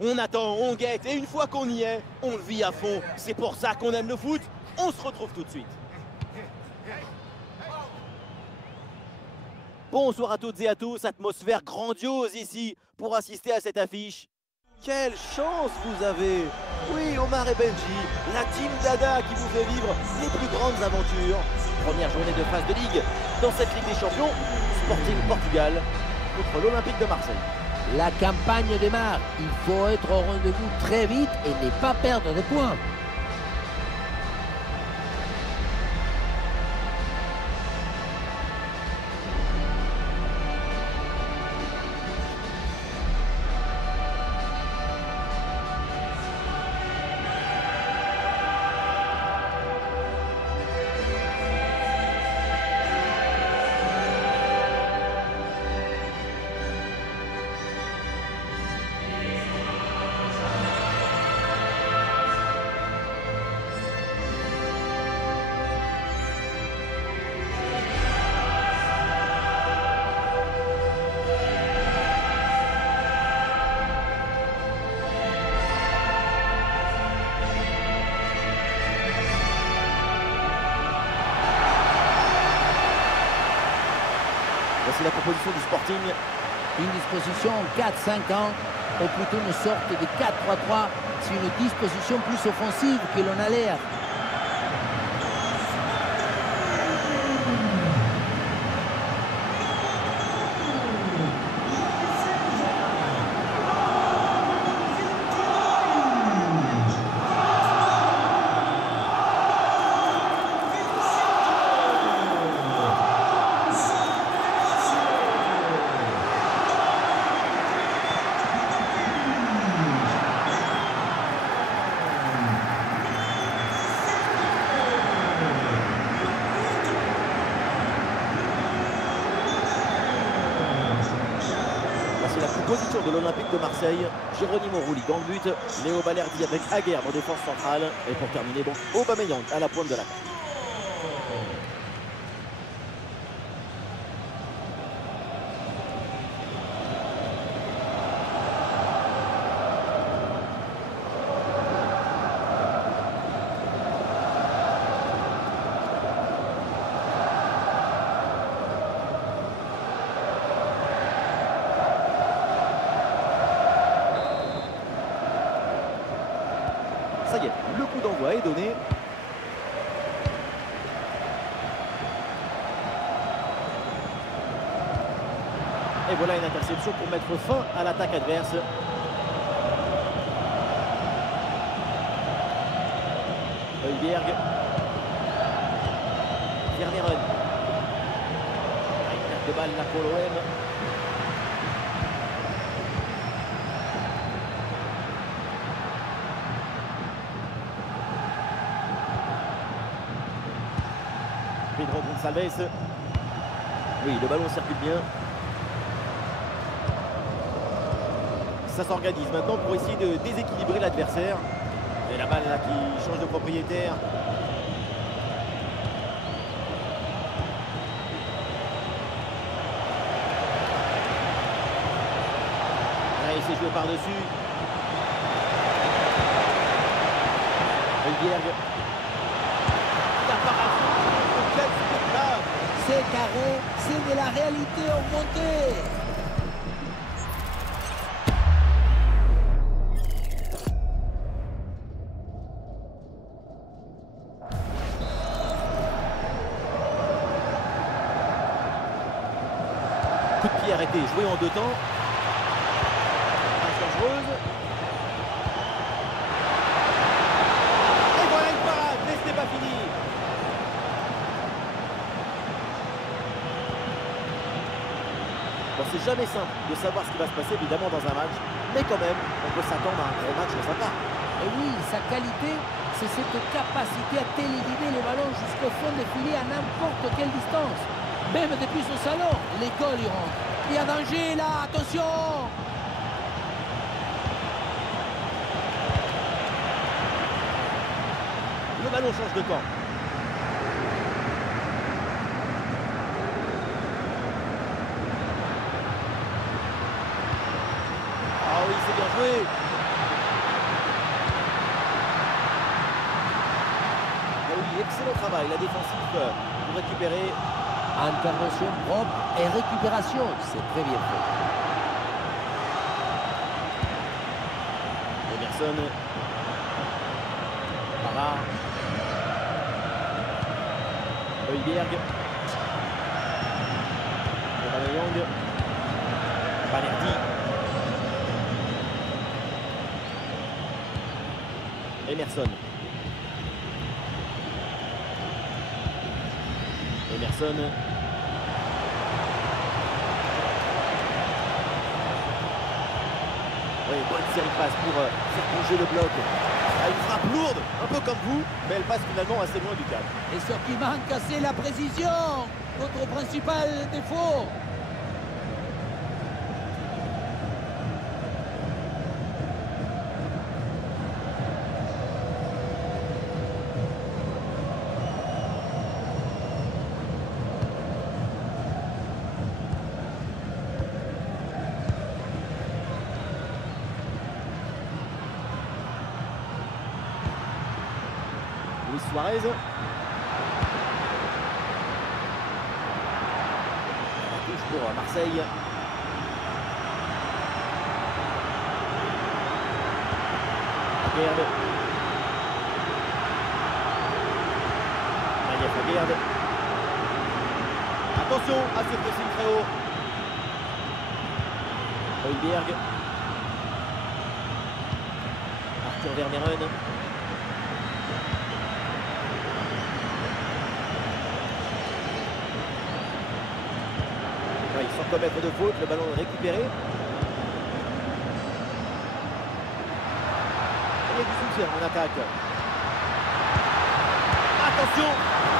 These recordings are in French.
On attend, on guette, et une fois qu'on y est, on le vit à fond. C'est pour ça qu'on aime le foot. On se retrouve tout de suite. Bonsoir à toutes et à tous, atmosphère grandiose ici pour assister à cette affiche. Quelle chance vous avez! Oui, Omar et Benji, la team Dada qui vous fait vivre les plus grandes aventures. Première journée de phase de Ligue dans cette Ligue des Champions, Sporting Portugal contre l'Olympique de Marseille. La campagne démarre, il faut être au rendez-vous très vite et ne pas perdre de points. Voici la composition du Sporting. Une disposition en 4-5-1, ou plutôt une sorte de 4-3-3. C'est une disposition plus offensive que l'on a l'air. La composition de l'Olympique de Marseille, Geronimo Rulli dans le but, Léo Balerdi avec Aguerd en défense centrale, et pour terminer, bon, Aubameyang à la pointe de l'attaque. Ça y est, le coup d'envoi est donné. Et voilà une interception pour mettre fin à l'attaque adverse. Højbjerg. Vermeeren. Une perte de balle là pour l'OM. Pedro Gonçalves. Oui, le ballon circule bien. Ça s'organise maintenant pour essayer de déséquilibrer l'adversaire. Et la balle là qui change de propriétaire. Là, il s'est joué par-dessus. Højbjerg. C'est carré, c'est de la réalité augmentée. Coup de pied arrêté, joué en deux temps. Passe dangereuse. Et voilà une parade, mais ce n'est pas fini. Bon, c'est jamais simple de savoir ce qui va se passer évidemment dans un match, mais quand même, on peut s'attendre à un gros match de sa part. Et oui, sa qualité, c'est cette capacité à téléguider le ballon jusqu'au fond des filets à n'importe quelle distance. Même depuis son salon, l'école y rentre. Il y a danger là, attention! Le ballon change de camp. Ah oui, c'est bien joué. excellent travail, la défensive pour récupérer. Intervention propre et récupération, c'est très bien fait. Emerson. Pavard. Højbjerg. Aubameyang. Balerdi. Emerson. Emerson. Oui, bonne série de passes pour faire bouger le bloc. Ah, une frappe lourde, un peu comme vous, mais elle passe finalement assez loin du cadre. Et ce qui manque, c'est la précision. Notre principal défaut. Luis Suarez. La touche pour Marseille. Aguerd. Nayef Aguerd. Attention à ce pressing très haut. Højbjerg. Arthur Vermeeren. Sans commettre de faute, le ballon est récupéré. Il y a du soutien en attaque. Attention!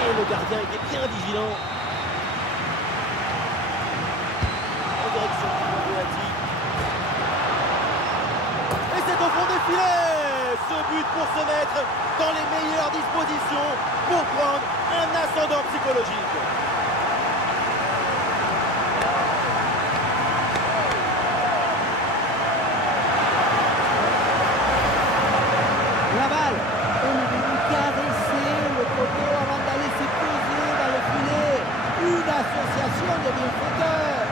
Et le gardien était bien vigilant. En direction du Verratti. Et c'est au fond des filets! Ce but pour se mettre dans les meilleures dispositions pour prendre un ascendant psychologique. Association de bienfaiteurs.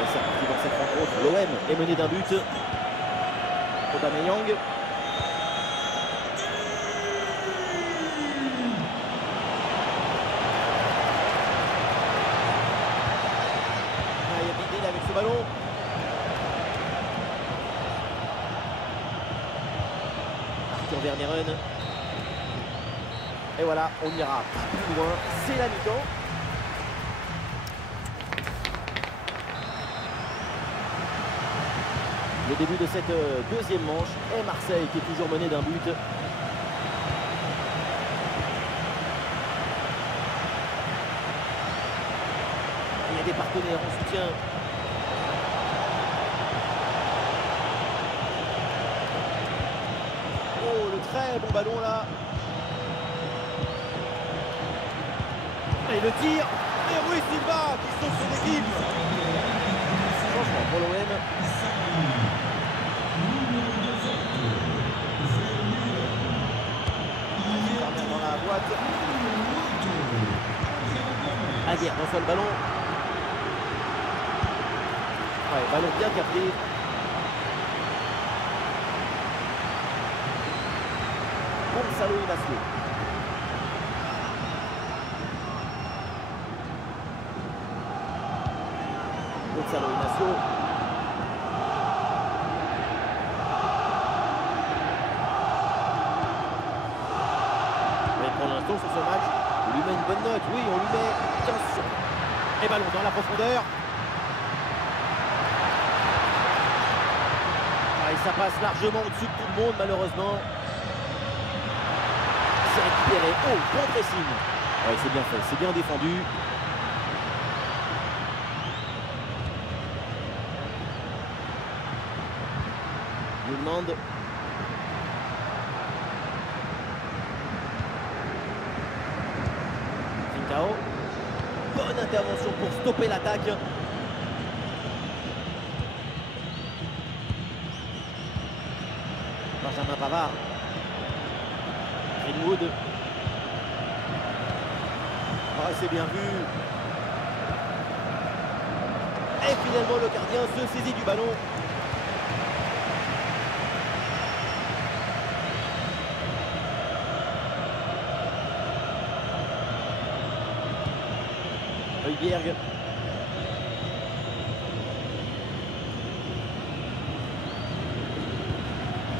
Et c'est reparti dans cette rencontre. L'OM est mené d'un but. Aubameyang. Il y a Bidil avec ce ballon. Arthur Vermeeren. Et voilà, on ira pas plus loin, c'est la mi-temps. Le début de cette deuxième manche est Marseille qui est toujours mené d'un but. Il y a des partenaires en soutien. Oh, le très bon ballon là. Et le tir, et Rui Silva qui sauve son équipe. Changement pour l'OM. Dans la boîte. Aguerd reçoit le ballon. Ouais, ballon bien capté. Gonçalo Inácio. Gonçalo Inácio. Mais pour l'instant sur ce match, on lui met une bonne note. Oui, on lui met 15 sur. Et ballon dans la profondeur. Ah, et ça passe largement au-dessus de tout le monde malheureusement. C'est récupéré. Oh, bon pressing. Ouais, c'est bien fait, c'est bien défendu. Nous demande. Trincao. Bonne intervention pour stopper l'attaque. Benjamin Pavard. Greenwood. Ah, c'est bien vu. Et finalement, le gardien se saisit du ballon. Højbjerg.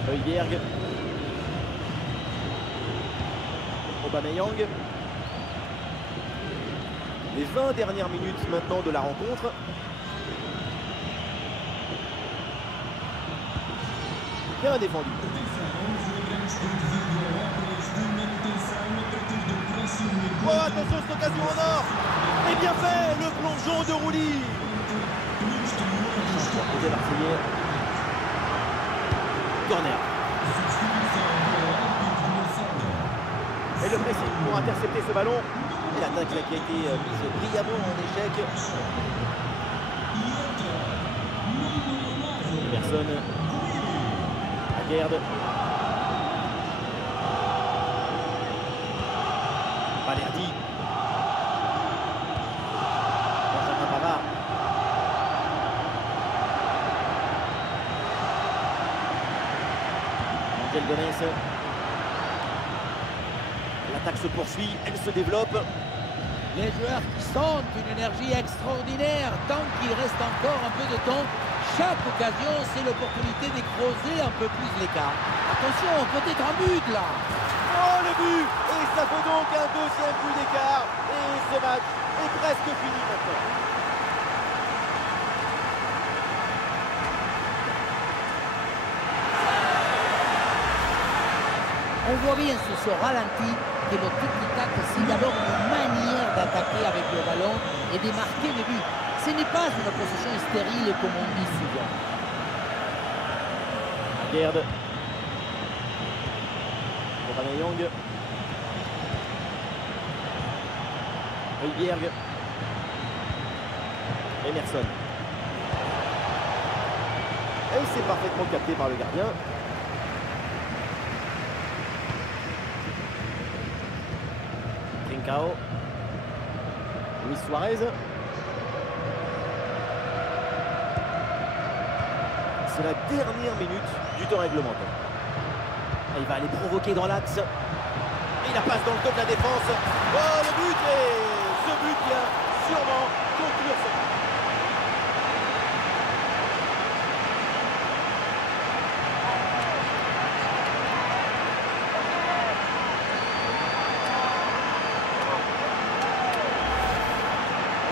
Højbjerg. Aubameyang. Les 20 dernières minutes maintenant de la rencontre. Bien défendu. Oh, attention, cette occasion en or. Et bien fait, le plongeon de Rouli. Corner. Et le pressing pour intercepter ce ballon. Et l'attaque qui a été mise brillamment en échec. Personne. Lagarde. Balerdi. Benjamin Pavard. Angel Gomez. L'attaque se poursuit, elle se développe. Les joueurs qui sentent une énergie extraordinaire tant qu'il reste encore un peu de temps. Chaque occasion, c'est l'opportunité de creuser un peu plus l'écart. Attention, peut-être un but là. Oh, le but! Et ça fait donc un deuxième but d'écart. Et ce match est presque fini maintenant. On voit bien sur ce ralenti que le tic-tac, c'est d'abord une manière d'attaquer avec le ballon et de marquer le but. Ce n'est pas une possession stérile comme on dit souvent. Lagarde. Aubameyang. Højbjerg. Emerson. Et c'est parfaitement capté par le gardien. Trincao. Luis Suarez. C'est la dernière minute du temps réglementaire. Et il va aller provoquer dans l'axe. Et la passe dans le dos de la défense. Oh, le but! Et ce but vient sûrement conclure ce match.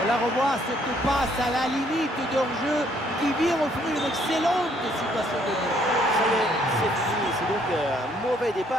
On la revoit, cette passe à la limite de hors-jeu qui vient offrir une excellente situation de jeu. Ça y est, c'est fini. C'est donc un mauvais départ.